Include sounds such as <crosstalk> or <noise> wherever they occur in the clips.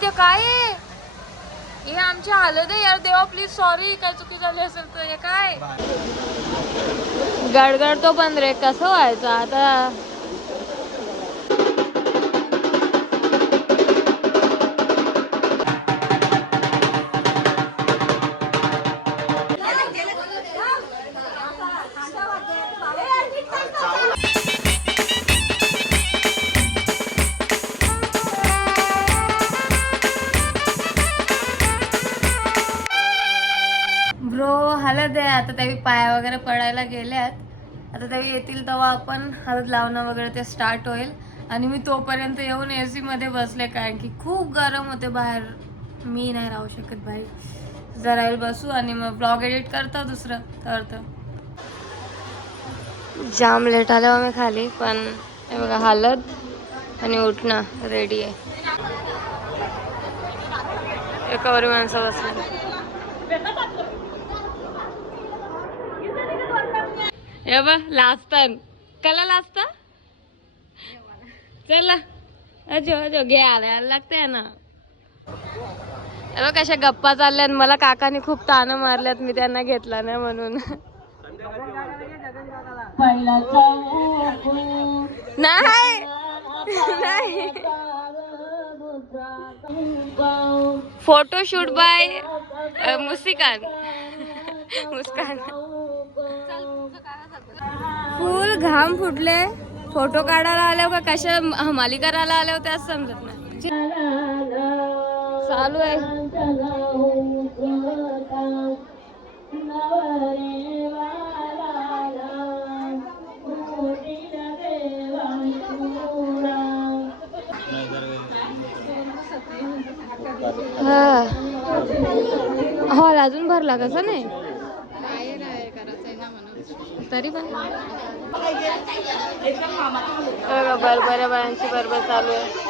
ते काय हे आमची हालत आहे यार. देवा प्लीज सॉरी काय चुकी झाली असेल तर हे काय? गडगड तो पण रे. कसं व्हायचं आता? पाया वगैरे पडायला गेल्यात. आता तेव्हा येतील तेव्हा आपण हळद लावणं वगैरे ते स्टार्ट होईल. आणि मी तोपर्यंत येऊन ए सीमध्ये बसले कारण की खूप गरम होते बाहेर. मी नाही राहू शकत बाई. जरा वेळ बसू आणि मग ब्लॉग एडिट करतो दुसरं. तर जाम लेट आलं मी खाली पण हे बघा हालत आणि उठणं रेडी आहे. एकावर माणसं बसले हे लास्ट लाजतान कला लाजता चला. अजो अजो घे आला लागतंय ना. हे बघ कशा गप्पा चालल्या मला काकाने खूप तान मारल्यात मी त्यांना घेतला नाही म्हणून. नाही. नाही. फोटोशूट बाय मुस्कान. मुस्कान. फुल घाम फुटले. फोटो काढायला आले का कशा हमाली करायला आले होते असं समजत नाही. चालू आहे. हॉल अजून भरला कसा नाही? तरी पण. बरोबर बायांची बरोबर चालू आहे.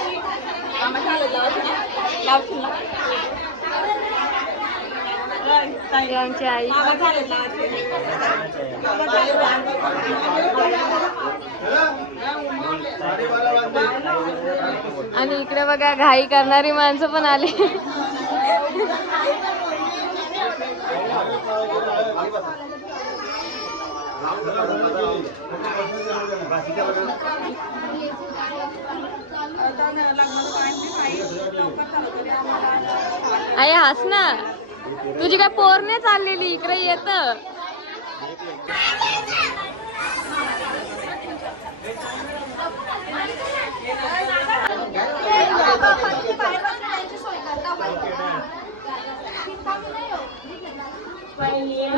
यांची आई. आणि इकडे बघा घाई करणारी माणसं पण आली. अरे हस ना. तुझी काय पोर नाही चाललेली? इकडे येत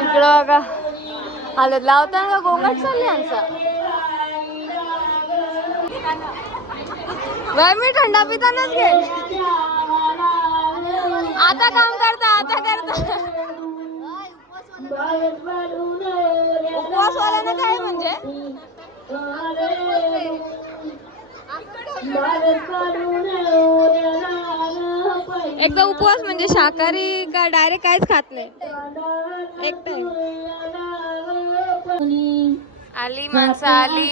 इकडं बघा. आलं लावताना गोंगाट चालले आमचा. बाई, मी थंडा पितानाच घे आता काम करता आता करता. उपवासवाल्यानं काय म्हणजे? एकदा उपवास म्हणजे शाकाहारी का डायरेक्ट काहीच खात नाही? आली माणसं आली.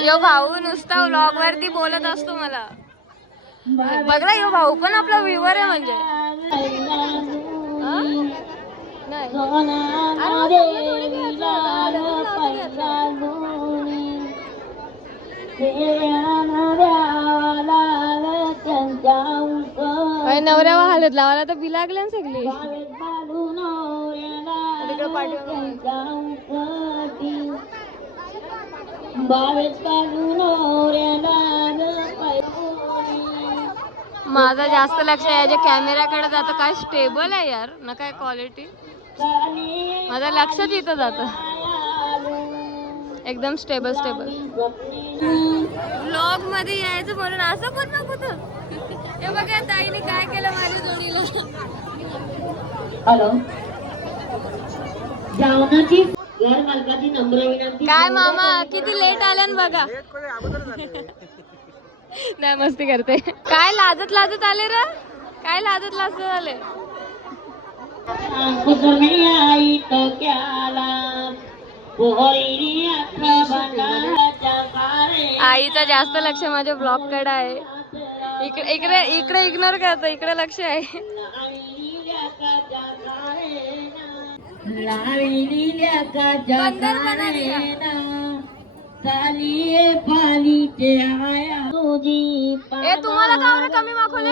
यो- भाऊ नुसता व्लॉग वरती बोलत असतो मला. बघ ना यो भाऊ पण आपला व्ह्युअर आहे म्हणजे. हं? नाही. अरे मग सगळं थोडी घ्यायचं. हालतच लावते घ्यायचं. अरे नवऱ्या हालत लावायला तर बी लागले ना सगळी. तिकडे माझं जास्त लक्ष याच्या कॅमेऱ्याकडे जातं काय स्टेबल आहे यार? ना काय क्वालिटी माझं लक्षच इथं जातं. एकदम स्टेबल स्टेबल ब्लॉगमध्ये यायचं म्हणून असं पण नको तर हे बघा ताईने काय केलं माझ्या जोडीला? हॅलो जेवणाची घर मालकाची नम्र विनंती काय मामा किती लेट आले न बघा. <laughs> नाही मस्ती करते. काय लाजत लाजत आले र? काय लाजत लाजत आले? आईचं जास्त लक्ष माझ्या ब्लॉगकडे आहे. इकडे इकडे इकडे इग्नोर करतो इकडे लक्ष आहे. तुम्हाला का बरं कमी माखवले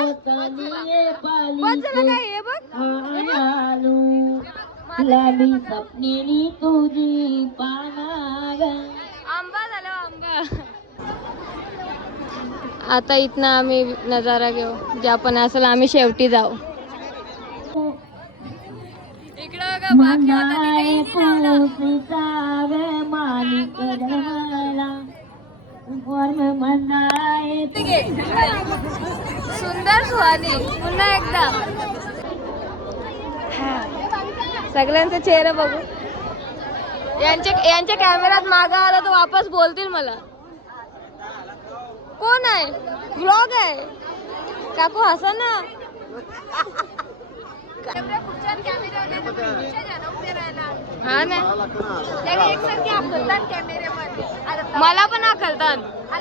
हे बघ. लाली सपनेली तुझी पानाग. आंबा झाला आंबा. आता इथनं आम्ही नजारा घेऊ. जे आपण असेल आम्ही शेवटी जाऊ. सुंदर सुहानी पुन्हा एकदा. सगळ्यांचं चेहरा बघू. यांच्या यांच्या कॅमेरात मागा आला तर वापस बोलतील मला. कोण आहे? ब्लॉग आहे. काकू हसा ना. हा ना. मला पण आखलतात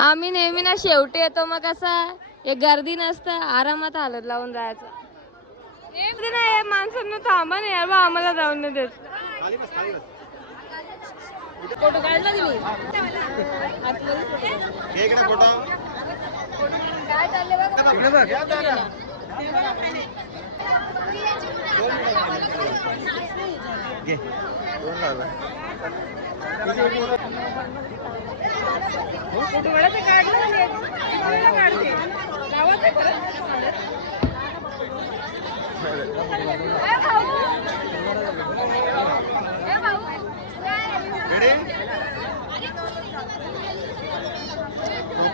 आम्ही नेहमी ना शेवटी येतो मग कसं एक गर्दी नसतं आरामात हालत लावून जायचं एवढं नाही या माणसांना थांबा नाही यार बा आम्हाला जाऊन नाही देत. फोटो काढला तुम्ही काय चाललंय बघा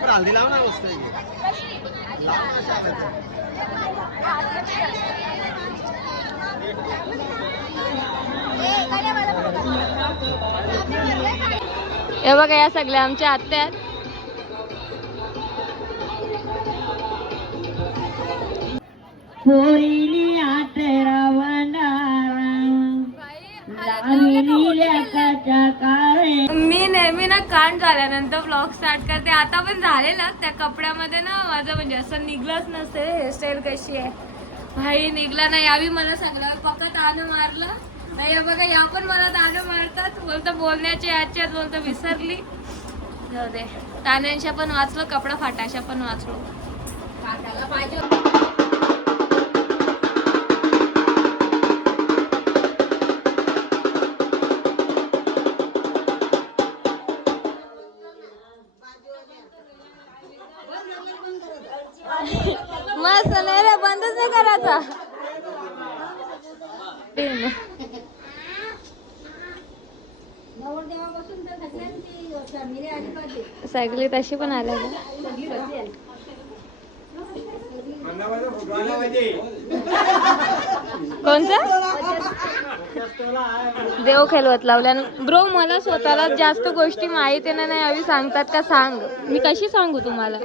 हल्दी लाव ना मस्त हे बघा या सगळ्या आमच्या आत्या आहेत. पोरीली आटरा मी नेहमी ना कांड झाल्यानंतर ब्लॉग स्टार्ट करते. आता पण झालेला त्या कपड्यामध्ये ना माझं म्हणजे असं निघलंच नसते हेअरस्टाईल कशी आहे. भाई निघला नाही यावी मला सांगला पक्का तानं मारलं? नाही बघा या पण मला तानं मारतात. बोलतं बोलण्याची याच्यात बोलतं विसरली. जाऊ दे. ताण्यांशा पण वाचलो कपडा फाटाशा पण वाचलो. मस्त सायकलीत तशी पण आल्या का देव खेळवत लावल्या. ब्रो मला स्वतःला जास्त गोष्टी माहिती नाही हवी सांगतात का? सांग. मी कशी सांगू तुम्हाला?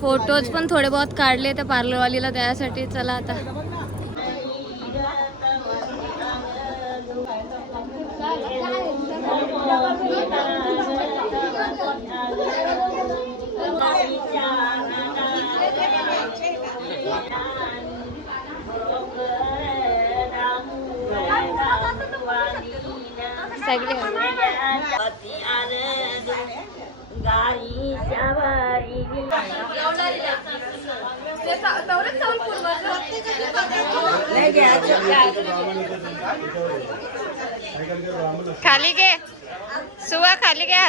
फोटोज पण थोडे बहुत काढले त्या पार्लरवालीला द्यायसाठी चला आता. सगळे. गाईच्या वारी खाली घे. सुवा खाली घ्या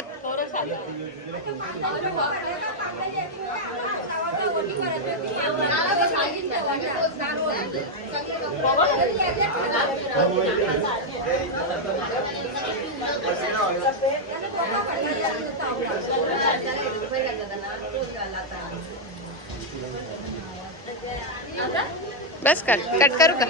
बस कर कट करू का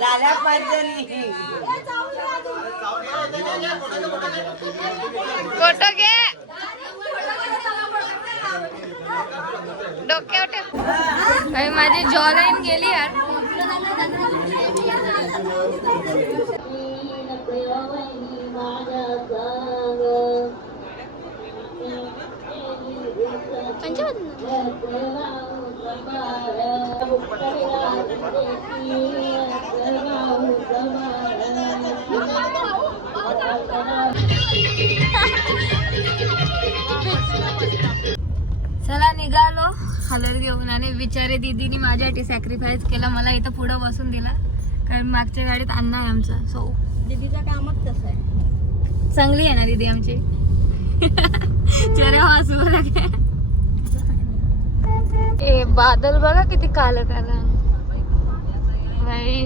झाल्या पाहिजे फोटो घे. डोक्यावर माझी जॉ लाईन गेली यार. चला निघालो. हलत घेऊन आणि बिचारे दीदीने माझ्यासाठी सॅक्रिफाईस केला. मला इथं पुढं बसून दिला. कारण मागच्या गाडीत अण्णा आहे आमचा. सो दीदीचं कामच तसं आहे? चांगली आहे ना दीदी आमची? चेहरे हसू बघा ए बादल बघा किती काल काला बाई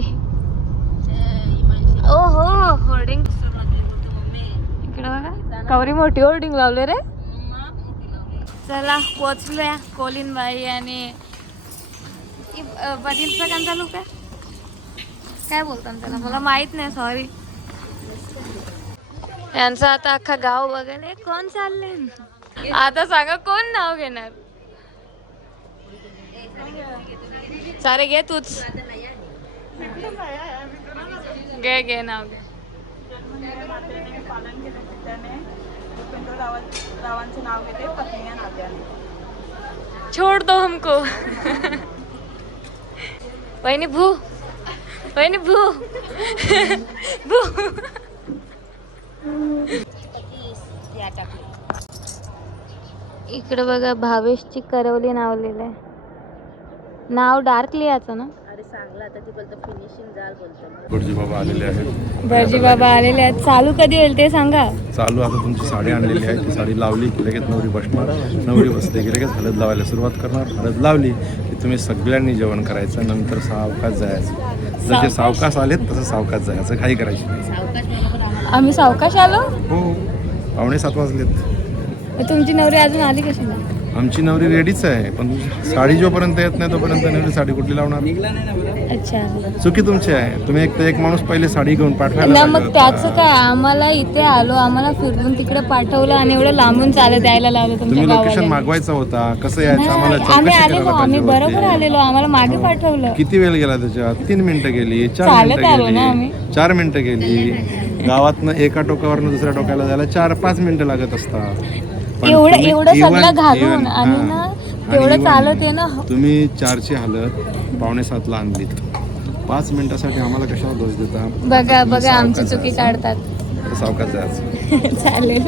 ओ हो होर्डिंग इकडे बघा कवरी मोठी होर्डिंग लावले रे. चला पोचलोया कोलिन बाई आणि बदीलचा काम चालू काय काय बोलतात त्याला? मला माहीत नाही सॉरी यांचं आता अख्खा गाव बघायला कोण चाललंय? आता सांगा कोण नाव घेणार? सारे घे तूच. घे घे नाव घे. पालन केलं त्याने उपेंद्र रावत रावांचे नाव घेते पत्नी या नात्याने छोड़ दो हमको. वहिनी भू वहिनी भू. भू. इकडे बघा भावेशची करवली नाव लिहिलंय नाव डार्क लिहायचं ना? गुरुजी बाबा आलेले आहेत. दर्जी बाबा आलेले आहेत. चालू कधी होईल ते सांगा. चालू आता तुमची साडी आणलेली आहे. ती साडी लावली की लगेच नवरी बसणार. नवरी बसली की लगेच हळद लावायला सुरुवात करणार. हळद लावली की तुम्ही सगळ्यांनी जेवण करायचं नंतर सावकाश जायचं. जसे सावकाश. आलेत तसं सावकाश जायचं. काही करायची नाही. आम्ही सावकाश आलो? हो पावणे सात वाजलेत. तुमची नवरी अजून आली कशी नाही आमची नवरी रेडीच आहे पण साडी जोपर्यंत येत नाही तोपर्यंत नवरी साडी कुठली लावणार? अच्छा. चुकी तुमची आहे. तुम्ही एक तर एक माणूस पहिले साडी घेऊन पाठवायला मग. त्याचं काय? आम्हाला इथे आलो आम्हाला फिरवून तिकडे पाठवलं आणि एवढं लांबून चालत यायला लावलं तुम्ही लोकेशन मागवायचा होता. कसं यायचं? आम्हाला आम्ही आलेलो आम्ही बरोबर. आलेलो आम्हाला मागे पाठवलं. किती वेळ गेला त्याच्यात? तीन मिनिटं गेली चार चालत मिनिटं. गेली चार मिनिटं गेली. गावातनं एका टोकावरनं दुसऱ्या टोकाला जायला चार पाच मिनिटं लागत असतात. एवढं एवढं सगळं घालून आणि. ना तेवढं even चालत आहे ना. तुम्ही चारची हालत पावणे सातला आणलीत पाच मिनिटासाठी आम्हाला कशाला दोष देता? बघा बघा आमची चुकी. काढतात. सावकाश जायचं. <laughs> चालेल.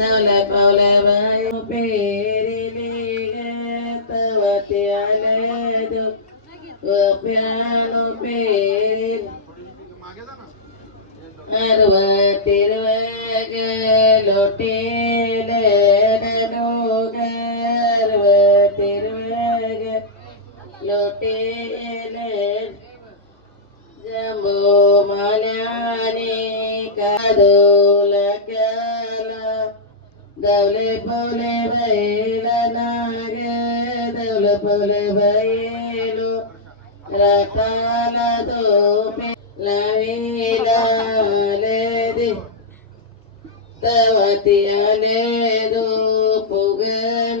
धवले पवले बाई पेरिली गे तवती आले दो प्यानो पेरिली अरवतिरवग लोटेले नोग अरवतिरवग लोटेले जम्बो माल्याने कादोल केला दवले पवले बैला नाग दवले पवले बैलो रताला दोपे लावीला दे तवती आले दो पुगन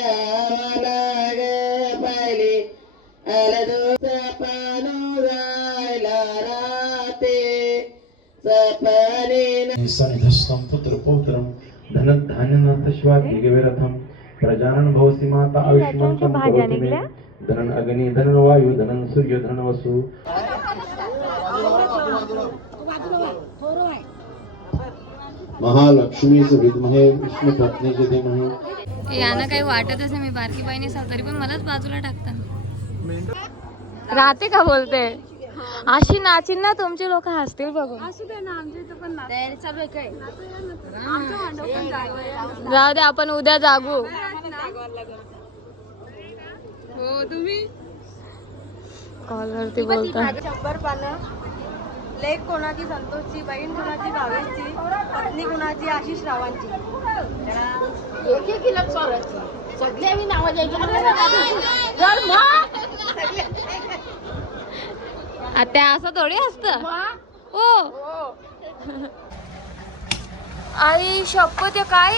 धनन अग्नि धनन वायु धनन सूर्य धनन वसु. महालक्ष्मीच विद्महे विष्णू पत्नीचे धीमहि यांना काही वाटतच नाही मी बारकी बाईने सांग तरी पण मलाच बाजूला टाकतात. राहते का बोलते? अशी नाचिन ना तुमची लोक हसतील बघू तयारी चालू आहे काय? जाऊ दे आपण उद्या जागू. हो तुम्ही? कॉलवरती बोलता. शंभर पानं. लेख कोणाची संतोषची बहीण कोणाची भावेशची पत्नी कोणाची आशिष रावांची. एक एक मी आता असं थोडी असत. हो. आई शपथ हे काय?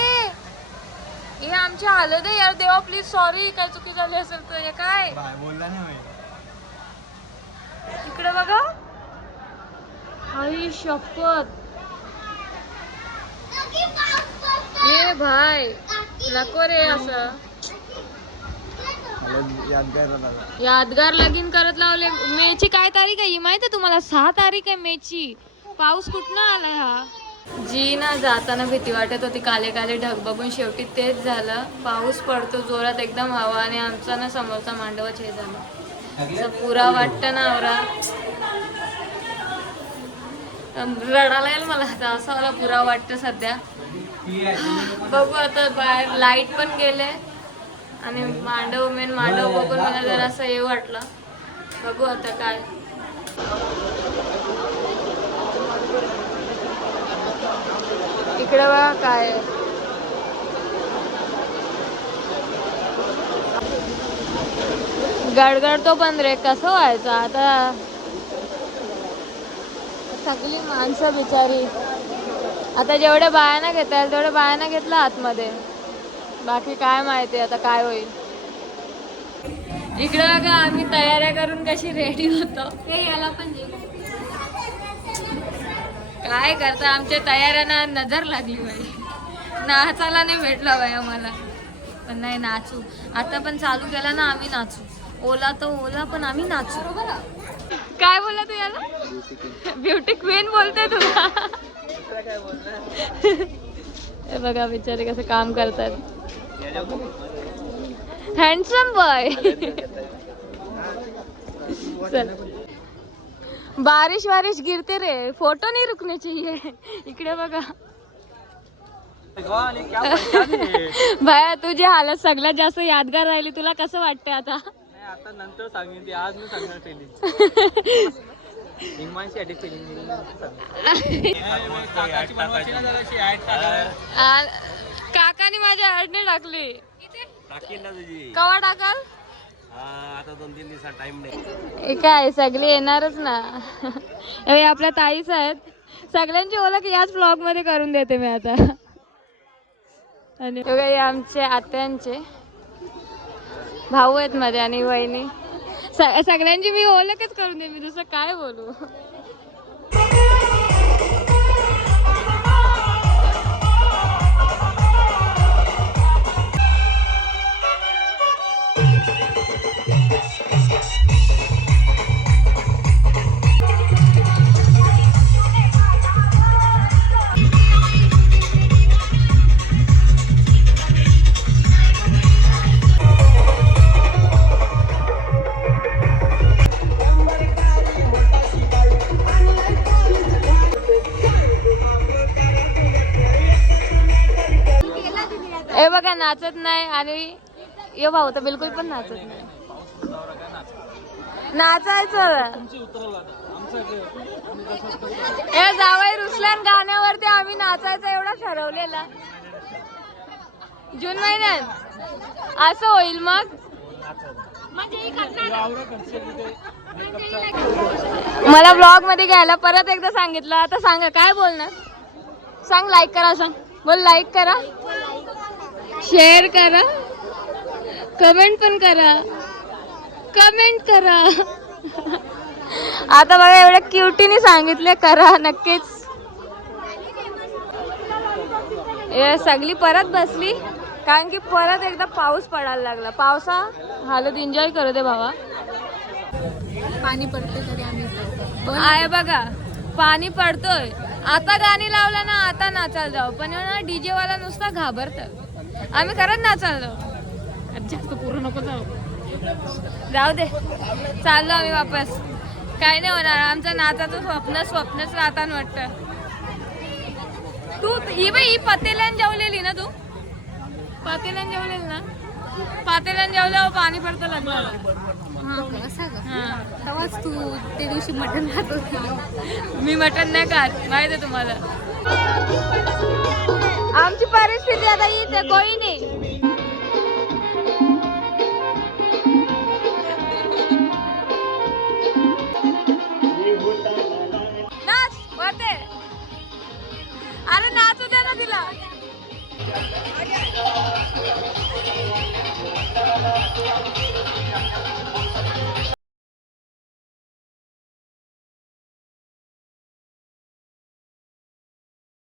हे आमच्या हालत आहे यार. देवा प्लीज सॉरी काय चुकी झाली असेल तर हे काय? इकडे बघा. आई शपथ ये भाई. नको रे असं. यादगार लगीन करत लावले. मेची काय तारीख आहे? ही माहिती आहे तुम्हाला? सहा तारीख आहे मेची. पाऊस कुठनं आलाय हा? जी ना जाताना भीती वाटत होती. काले काले ढग बघून शेवटी तेच झालं. पाऊस पडतो जोरात एकदम हवा आणि आमचा ना समोरचा मांडवच हे झालं. पुरा वाटतं ना आवरा. रडायला येईल मला आता. असं मला पुरा वाटतं सध्या. बघू आता बाहेर. लाइट पण गेले. आणि मांडव मेन मांडव बघून मला जरा असं हे वाटलं. बघू आता काय. इकडे बघा काय. गडगडतो पण रे कसं व्हायचं आता? सगळी माणसं बिचारी. आता जेवढे बायाना घेता येईल तेवढे बायाना घेतलं आतमध्ये. बाकी काय माहिती आता काय होईल. इकडे बघा आम्ही तयाऱ्या करून कशी रेडी होतो. हे याला पण काय करता आमच्या तयाऱ्यांना नजर लागली बाई. नाचायला नाही भेटला बाई आम्हाला पण नाही नाचू. आता पण चालू केला ना आम्ही नाचू. ओला तर ओला पण आम्ही नाचू. काय बोलला तू याला? ब्युटी क्वीन बोलते तुला. हे बघा बिचारे कसं काम करतात हँडसम बॉय चल. बारिश वारिश गिरते रे. फोटो नहीं रुकने चाहिए. इकडे बघा. भाया तुझी हालत सगळ्यात जास्त यादगार राहिली. तुला कसं वाटतंय आता? आता नंतर सांगेन आज मी सांगणार <laughs> काकाने माझ्या अडने टाकली. कवा टाकाल? हा, आता दोन तीन दिवसात टाइम नाही. काय सगळे येणारच ना? हे आपल्या ताईच आहेत. सगळ्यांची ओळख याच ब्लॉगमध्ये करून देते मी आता. आणि आमचे आत्यांचे भाऊ आहेत मध्ये आणि वहिनी. सगळ्यांची मी ओळखच करून दे मी दुसरं काय बोलू? नाचत नाही आणि ये भाऊ तर बिलकुल पण नाचत नाही. नाचायचं. हे जावई रुसल्यान गाण्यावरती आम्ही नाचायचं एवढा ठरवलेला. जून महिन्यात. असं होईल मग. मला ब्लॉगमध्ये घ्यायला परत एकदा सांगितलं. आता सांगा काय बोलणार? सांग लाईक करा सांग. बोल लाईक करा. शेअर करा. कमेंट पण करा. कमेंट करा. आता बघा एवढ्या क्युटीने सांगितले करा नक्कीच. सगळी परत बसली? कारण की परत एकदा पाऊस पडायला लागला. पावसा हालत एन्जॉय करू दे भावा. पाणी पडते तरी आम्ही आहे बघा पाणी पडतोय. आता गाणी लावला ना आता नाचायला जाऊ. पण ना डीजे वाला नुसता घाबरत आम्ही खरंच नाचायला जाऊ जास्त पूर्ण नको जाऊ. जाऊ दे. चाललो आम्ही वापस. काय नाही होणार. आमचं नाचाचं स्वप्न स्वप्नच राहता वाटतं. तू ही बाई ही पतेल्यान जेवलेली ना तू? पतेल्यान जेवलेली ना? पातेल्यान जेवल्यावर पाणी पडतं लागलं हा. तू ते दिवशी मटण खात होती. मी मटण नाही खात. माहिती आहे तुम्हाला. आमची परिस्थिती आता इथे कोई नाही. नाच वरते अरे नाचू दे ना तिला.